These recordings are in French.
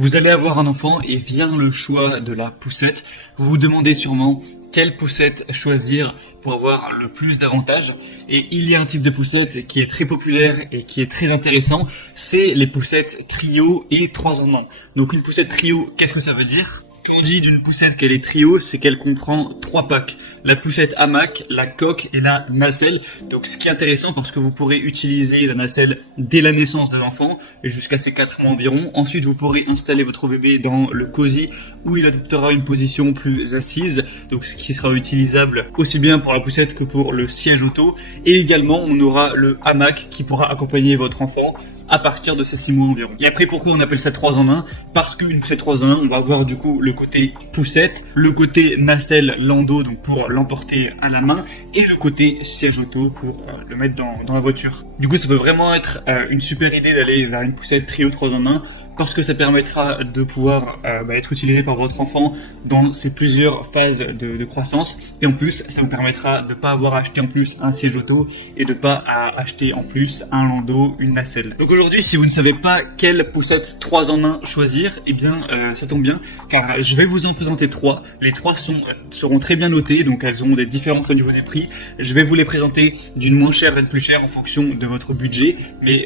Vous allez avoir un enfant et vient le choix de la poussette. Vous vous demandez sûrement quelle poussette choisir pour avoir le plus d'avantages. Et il y a un type de poussette qui est très populaire et qui est très intéressant, c'est les poussettes trio et 3 en 1. Donc une poussette trio, qu'est-ce que ça veut dire ? Quand on dit d'une poussette qu'elle est trio, c'est qu'elle comprend 3 packs. La poussette hamac, la coque et la nacelle. Donc ce qui est intéressant parce que vous pourrez utiliser la nacelle dès la naissance de l'enfant et jusqu'à ses 4 mois environ. Ensuite, vous pourrez installer votre bébé dans le cosy où il adoptera une position plus assise. Donc ce qui sera utilisable aussi bien pour la poussette que pour le siège auto. Et également, on aura le hamac qui pourra accompagner votre enfant à partir de ses 6 mois environ. Et après, pourquoi on appelle ça 3 en 1 ? Parce qu'une poussette 3 en 1, on va avoir du coup le côté poussette, le côté nacelle landau, donc pour l'emporter à la main, et le côté siège auto pour le mettre dans la voiture. Du coup, ça peut vraiment être une super idée d'aller vers une poussette trio 3 en 1, parce que ça permettra de pouvoir être utilisé par votre enfant dans ses plusieurs phases de croissance. Et en plus, ça vous permettra de pas avoir à acheter en plus un siège auto et de pas acheter en plus un landau, une nacelle. Donc aujourd'hui, si vous ne savez pas quelle poussette 3 en 1 choisir, eh bien ça tombe bien, car je vais vous en présenter 3. Les 3 seront très bien notées, donc elles auront des différences au niveau des prix. Je vais vous les présenter d'une moins chère à une plus chère en fonction de votre budget. Mais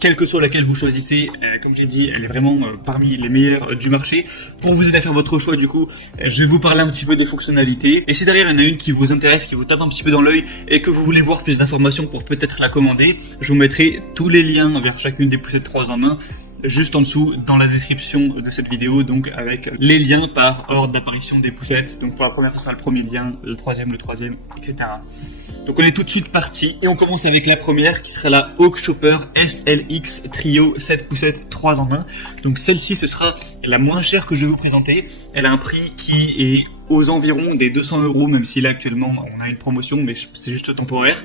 quelle que soit laquelle vous choisissez, comme j'ai dit, elle est vraiment parmi les meilleures du marché. Pour vous aider à faire votre choix, du coup, je vais vous parler un petit peu des fonctionnalités. Et si derrière il y en a une qui vous intéresse, qui vous tape un petit peu dans l'œil et que vous voulez voir plus d'informations pour peut-être la commander, je vous mettrai tous les liens vers chacune des poussettes 3 en 1 juste en dessous dans la description de cette vidéo, donc avec les liens par ordre d'apparition des poussettes. Donc pour la première, ce sera le premier lien, le troisième, etc. Donc on est tout de suite parti et on commence avec la première qui sera la Hawk Chopper SLX Trio 7 poussettes 3 en 1. Donc celle-ci, ce sera la moins chère que je vais vous présenter. Elle a un prix qui est aux environs des 200 €, même si là actuellement on a une promotion, mais c'est juste temporaire.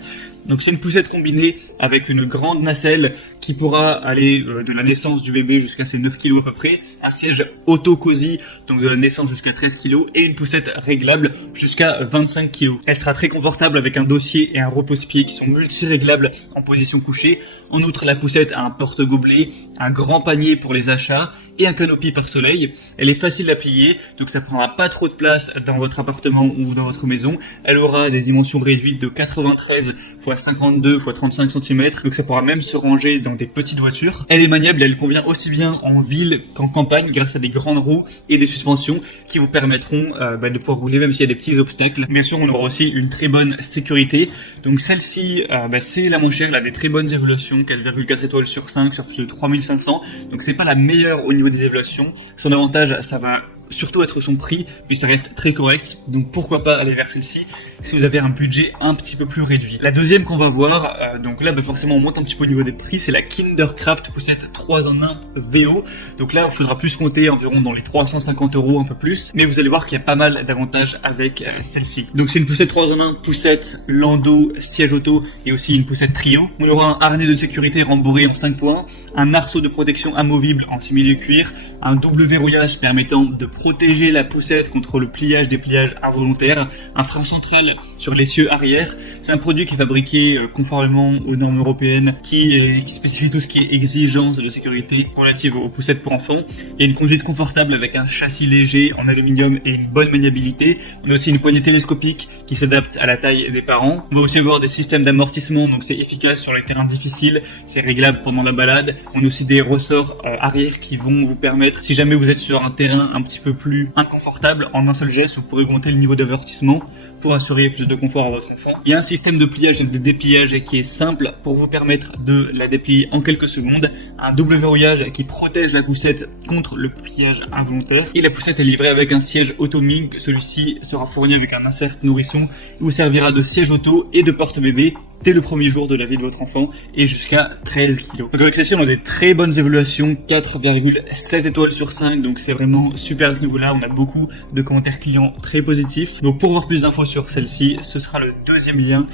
Donc c'est une poussette combinée avec une grande nacelle qui pourra aller de la naissance du bébé jusqu'à ses 9 kg à peu près, un siège auto-cosy, donc de la naissance jusqu'à 13 kg, et une poussette réglable jusqu'à 25 kg. Elle sera très confortable avec un dossier et un repose-pied qui sont multi-réglables en position couchée. En outre, la poussette a un porte-gobelet, un grand panier pour les achats et un canopy par soleil. Elle est facile à plier, donc ça prendra pas trop de place dans votre appartement ou dans votre maison. Elle aura des dimensions réduites de 93 x 52 x 35 cm, donc ça pourra même se ranger dans des petites voitures. Elle est maniable et elle convient aussi bien en ville qu'en campagne grâce à des grandes roues et des suspensions qui vous permettront de pouvoir rouler même s'il y a des petits obstacles. Bien sûr, on aura aussi une très bonne sécurité. Donc celle-ci, c'est la moins chère, elle a des très bonnes évaluations, 4,4 étoiles sur 5 sur plus de 3500. Donc c'est pas la meilleure au niveau des évaluations. Son avantage, ça va surtout être son prix, mais ça reste très correct, donc pourquoi pas aller vers celle-ci si vous avez un budget un petit peu plus réduit. La deuxième qu'on va voir, donc là forcément on monte un petit peu au niveau des prix, c'est la Kindercraft poussette 3 en 1 VO. Donc là il faudra plus compter environ dans les 350 €, un peu plus, mais vous allez voir qu'il y a pas mal d'avantages avec celle-ci. Donc c'est une poussette 3 en 1, poussette, landau, siège auto et aussi une poussette trio. On aura un harnais de sécurité rembourré en 5 points, un arceau de protection amovible en simili-cuir, un double verrouillage permettant de protéger la poussette contre le pliage, dépliage involontaire, un frein central sur l'essieu arrière. C'est un produit qui est fabriqué conformément aux normes européennes, qui spécifie tout ce qui est exigence de sécurité relative aux poussettes pour enfants. Il y a une conduite confortable avec un châssis léger en aluminium et une bonne maniabilité. On a aussi une poignée télescopique qui s'adapte à la taille des parents. On va aussi avoir des systèmes d'amortissement, donc c'est efficace sur les terrains difficiles, c'est réglable pendant la balade. On a aussi des ressorts arrière qui vont vous permettre, si jamais vous êtes sur un terrain un petit peu plus inconfortable, en un seul geste, vous pourrez augmenter le niveau d'avertissement pour assurer plus de confort à votre enfant. Il y a un système de pliage et de dépliage qui est simple pour vous permettre de la déplier en quelques secondes. Un double verrouillage qui protège la poussette contre le pliage involontaire. Et la poussette est livrée avec un siège auto-ming. Celui-ci sera fourni avec un insert nourrisson. Il vous servira de siège auto et de porte-bébé dès le premier jour de la vie de votre enfant et jusqu'à 13 kg. Donc avec celle-ci, on a des très bonnes évaluations, 4,7 étoiles sur 5, donc c'est vraiment super à ce niveau-là. On a beaucoup de commentaires clients très positifs. Donc pour voir plus d'infos sur celle-ci, ce sera le deuxième lien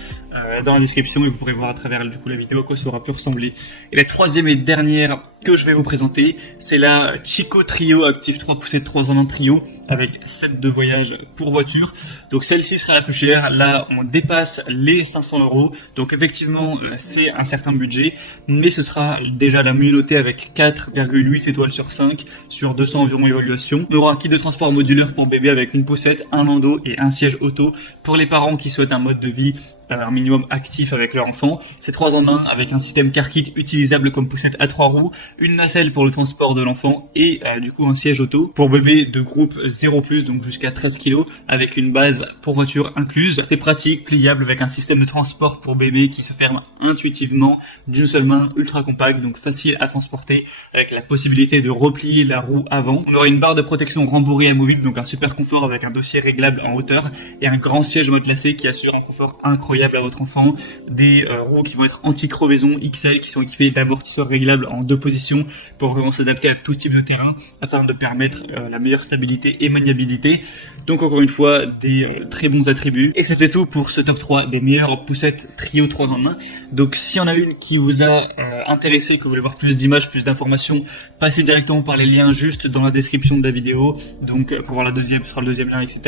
dans la description et vous pourrez voir à travers du coup la vidéo à quoi ça aura pu ressembler. Et la troisième et dernière que je vais vous présenter, c'est la Chico Trio Active 3 poussettes 3 en 1 trio avec 7 de voyage pour voiture. Donc celle-ci sera la plus chère. Là, on dépasse les 500 €. Donc effectivement, c'est un certain budget, mais ce sera déjà la mieux notée avec 4,8 étoiles sur 5 sur 200 environ évaluations. On aura un kit de transport modulaire pour bébé avec une poussette, un landau et un siège auto pour les parents qui souhaitent un mode de vie un minimum actif avec leur enfant. C'est 3 en 1 avec un système car kit utilisable comme poussette à 3 roues, une nacelle pour le transport de l'enfant et du coup un siège auto pour bébé de groupe 0+, donc jusqu'à 13 kg avec une base pour voiture incluse. C'est pratique, pliable avec un système de transport pour bébé qui se ferme intuitivement d'une seule main, ultra compact, donc facile à transporter avec la possibilité de replier la roue avant. On aura une barre de protection rembourrée amovible, donc un super confort avec un dossier réglable en hauteur et un grand siège matelassé qui assure un confort incroyable à votre enfant, des roues qui vont être anti-crevaison XL qui sont équipées d'amortisseurs réglables en 2 positions pour vraiment s'adapter à tout type de terrain afin de permettre la meilleure stabilité et maniabilité. Donc encore une fois, des très bons attributs. Et c'était tout pour ce top 3 des meilleures poussettes trio 3 en 1. Donc si on a une qui vous a intéressé, que vous voulez voir plus d'images, plus d'informations, passez directement par les liens juste dans la description de la vidéo. Donc pour voir la deuxième, ce sera le deuxième lien, etc.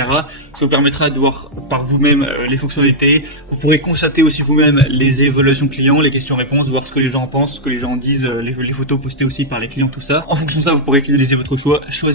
Ça vous permettra de voir par vous-même les fonctionnalités. Vous pourrez constater aussi vous-même les évaluations clients, les questions-réponses, voir ce que les gens pensent, ce que les gens disent, les photos postées aussi par les clients, tout ça. En fonction de ça, vous pourrez finaliser votre choix, choisir